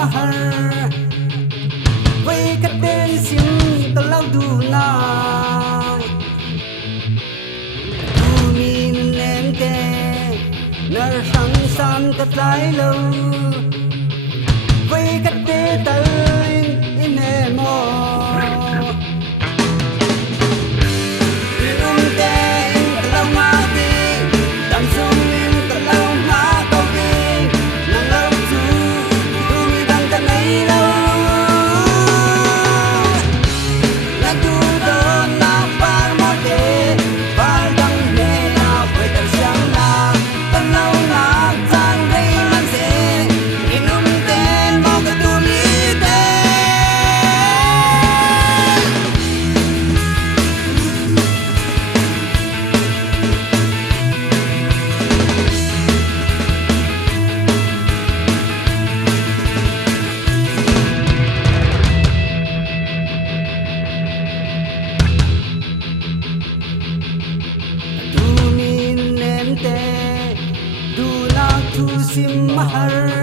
mahar với cách đến sim ta lau đủ nai tu min em ke nar sang san cách lái lâu với cách đến tới in em mò sim mahar